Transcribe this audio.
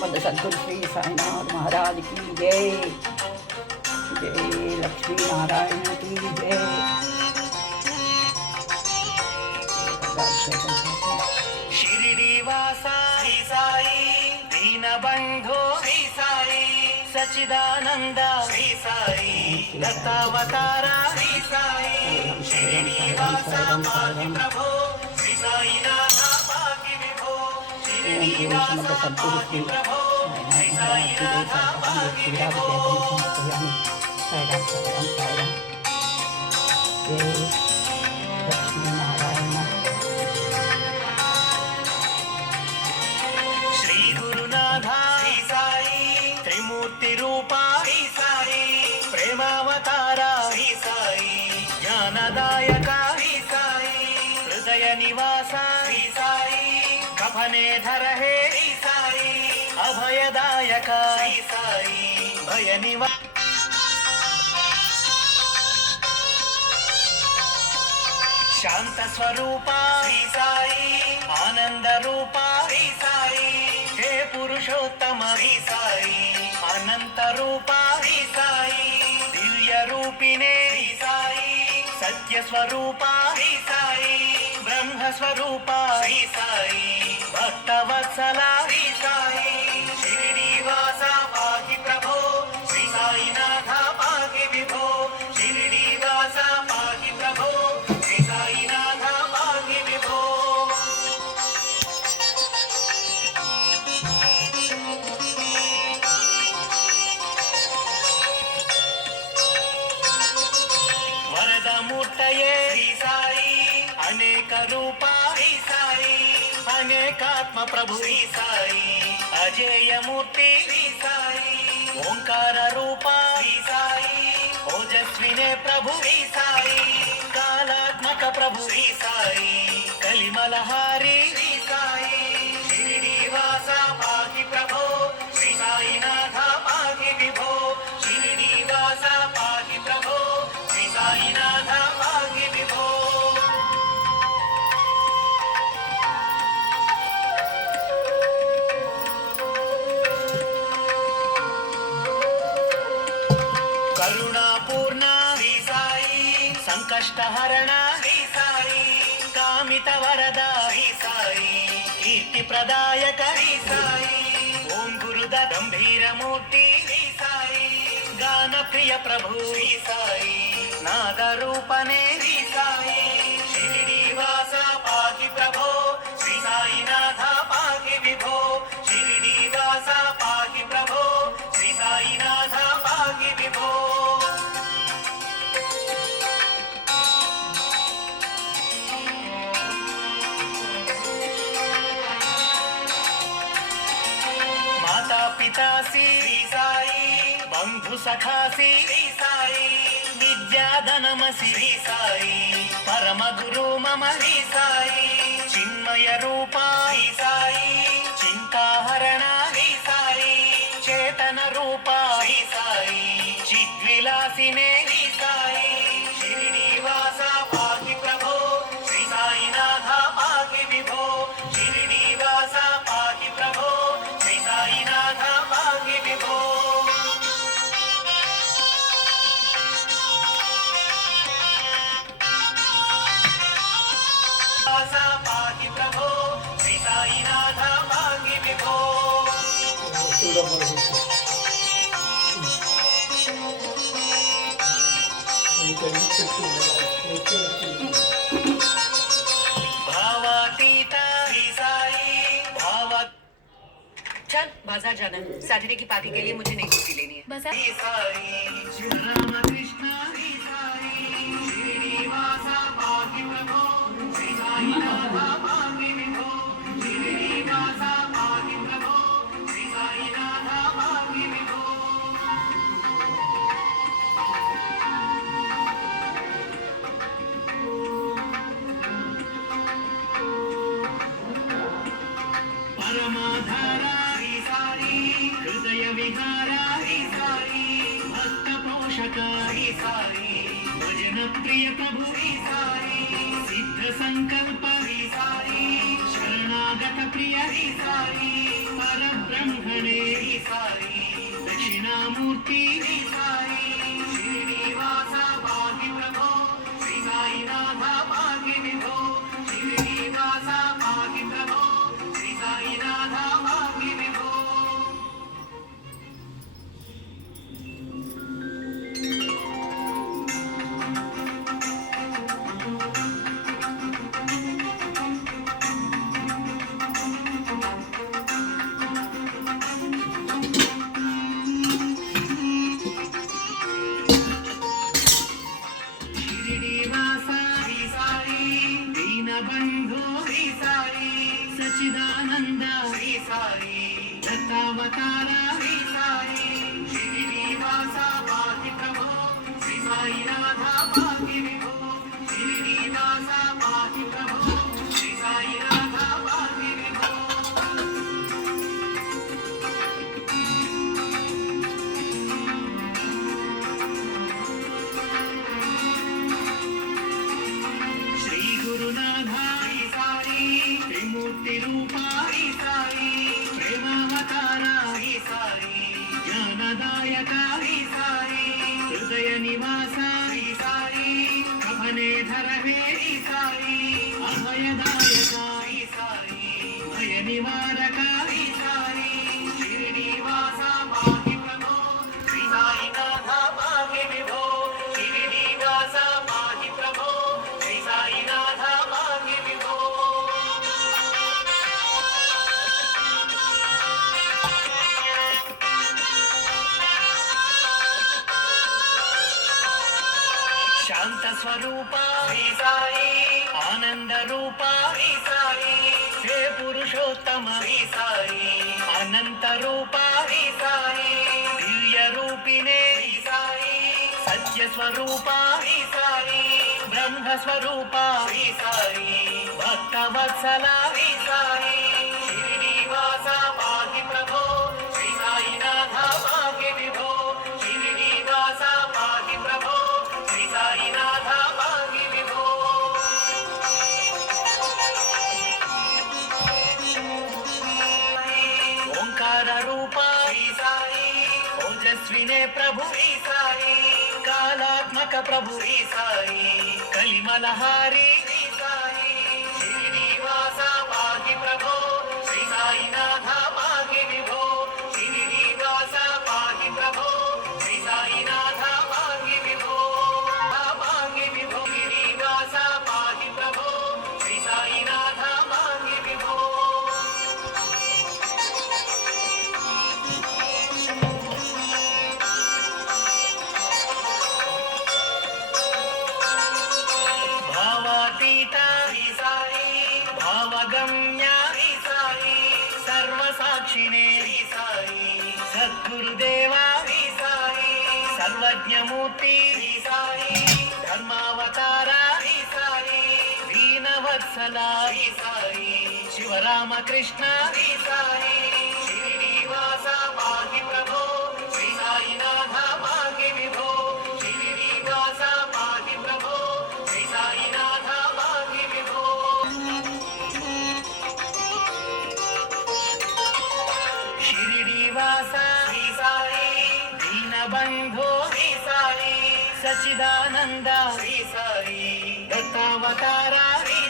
समद सद्गुरु श्री साईनाथ महाराज की जय। जय लक्ष्मी नारायण की जय। शिरडी वासा श्री साई, दीन बंधो श्री साई, सच्चिदानंद श्री साई, दत्तावतारा श्री साई, शिरडी वासा पाहि प्रभो श्री साई नाथा पाहि विभो, शिरडी वासा पाहि प्रभो श्री साई नाथा पाहि विभो। लक्ष्मी नारायण श्री गुरुनाथा श्री साई, त्रिमूर्ति रूपा श्री साई, प्रेमावतारा श्री साई, ज्ञानदायका श्री साई, हृदय निवासा श्री साई, कफने धरहे श्री साई, अभयदायका श्री साई, भय निवा शांत स्वरूपा श्री साई, आनंद रूपा श्री साई, हे पुरुषोत्तम श्री साई, अनंत रूपा श्री साई, दिव्य रूपिणे श्री साई, सत्य स्वरूपा श्री साई, ब्रह्म स्वरूपा श्री साई, भक्तवत्सला श्री साई, शिरडी वासा पाहि प्रभो श्री साई नाथा पाहि विभो, शिरडी वासा पाहि प्रभो श्री साई नाथा पाहि विभो। वरदमूर्तये श्री साई, अनेक रूपा श्री साई, अनेकात्म प्रभु श्री साई, अजेय मूर्ति श्री साई, ओंकार रूपा श्री साई, ओजस्विने प्रभु श्री साई, कालात्मक प्रभु श्री साई, कलिमलहारी श्री साई, शिरडी वासा पाहि प्रभो श्री साई नाथा पाहि विभो, शिरडी वासा पाहि प्रभो श्री साई नाथा पाहि विभो। करुणापूर्ण श्री साई, संकष्टहरण श्री साई, कामित वरदा श्री साई, कीर्ति प्रदायक श्री साई, ओम गुरुद गंभीर मूर्ति श्री साई, गान प्रिय प्रभु श्री साई, नाद रूपने श्री साई, शिरडी वासा पाहि प्रभो श्री साई नाथा पाहि विभो, शिरडी वासा पाहि प्रभो श्री साई नाथा पाहि विभो। माता पितासी श्री साई, बंधु सखासी श्री साई, विद्याधनमसि श्री साई, परम गुरु मम श्री साई, चिन्मय रूपा श्री साई, चिंताहरण श्री साई, चेतन रूपा श्री साई, चिद्विलासिने श्री साई, शिरडी वासा पाहि प्रभो श्री साई नाथा पाहि विभो, शिरडी वासा पाहि प्रभो श्री साई नाथा पाहि विभो। वासा पाहि प्रभो श्री साई नाथा पाहि विभो। भावातीता श्री साई, भाव चल बाजार जाना है। सैटरडे की पार्टी के लिए मुझे नई कुर्ती लेनी है। बस श्री साई, राम कृष्ण श्री साई, शिरडी वासा पाहि प्रभो श्री साई नाथा पाहि विभो, शिरडी वासा पाहि प्रभो श्री साई नाथा पाहि विभो। परमाधारा श्री साई, हृदय विहारा श्री साई, भक्त पोषक श्री साई, भजन प्रिय प्रभु श्री साई, सिद्ध संकल्प श्री साई, शरणागत प्रिय श्री साई, परब्रह्म రమణే శ్రీ సాయి దక్షిణామూర్తి శ్రీ సాయి శ్రీనివాస పాహి ప్రభో శ్రీ సాయినాథ పాహి విభో శ్రీనివాస పాహి ప్రభో శ్రీ సాయినాథ పాహి విభో. శ్రీనివాస శ్రీ సాయి దీనబంధు శ్రీ సాయి సచిదానంద శ్రీ సాయి దత్తావతార శ్రీ సాయి శ్రీనివాస పాహి ప్రభో శ్రీ సాయినాథ పాహి విభో శ్రీనివాస పాహి ప్రభో శ్రీ సాయినాథ పాహి విభో. శ్రీ గురునాథ శ్రీ సాయి త్రిమూర్తి రూప శ్రీ సాయి ప్రేమావతార శ్రీ సాయి జ్ఞానదాయక శ్రీ సాయి హృదయ నివాస శ్రీ సాయి కమనేధర హే శ్రీ సాయి అభయదాయక శ్రీ సాయి భయ నివారక శ్రీ సాయి శ్రీనివాస పాహి ప్రభో శ్రీ సాయినాథ పాహి విభో శ్రీనివాస పాహి ప్రభో శ్రీ సాయినాథ పాహి విభో. శాంత స్వరూప శ్రీ సాయి ఆనంద రూప శ్రీ సాయి హే పురుషోత్తమ శ్రీ సాయి అనంత రూప శ్రీ సాయి దివ్య రూపిణే శ్రీ సాయి సత్య స్వరూప శ్రీ సాయి బ్రహ్మ స్వరూప శ్రీ సాయి భక్త వత్సల శ్రీ సాయి శ్రీనివాస పాహి ప్రభో శ్రీ సాయినాథ పాహి విభో శ్రీనివాస పాహి ప్రభో శ్రీ సాయినాథ పాహి విభో. ఓంకార రూప శ్రీ సాయి ఓజస్వినే ప్రభు శ్రీ సాయి కాలాత్మక ప్రభు శ్రీ సాయి కలిమలహారి శ్రీ సాయి శ్రీనివాస పాహి ప్రభో శ్రీ సాయినాథ పాహి విభో శ్రీనివాస పాహి ప్రభో శ్రీ సాయినాథ పాహి విభో పాహి విభో శ్రీనివాస పాహి ప్రభో శ్రీ సాయినాథ పాహి విభో. భావాతీత శ్రీ సాయి భావగమ్య శ్రీ సాయి సర్వసాక్షిణే శ్రీ సాయి సద్గురుదేవ శ్రీ సాయి సర్వజ్ఞమూర్తి శ్రీ సాయి ధర్మావతార శ్రీ సాయి దీనవత్సల శ్రీ సాయి శివరామకృష్ణ శ్రీ సాయి శ్రీనివాస పాహి ప్రభో శ్రీ సాయినాథ పాహి విభో శ్రీనివాస పాహి ప్రభో శ్రీ సాయినాథ పాహి విభో. శ్రీనివాస శ్రీ సాయి దీనబంధు శ్రీ సాయి సచిదానంద శ్రీ సాయి దత్తావతార శ్రీ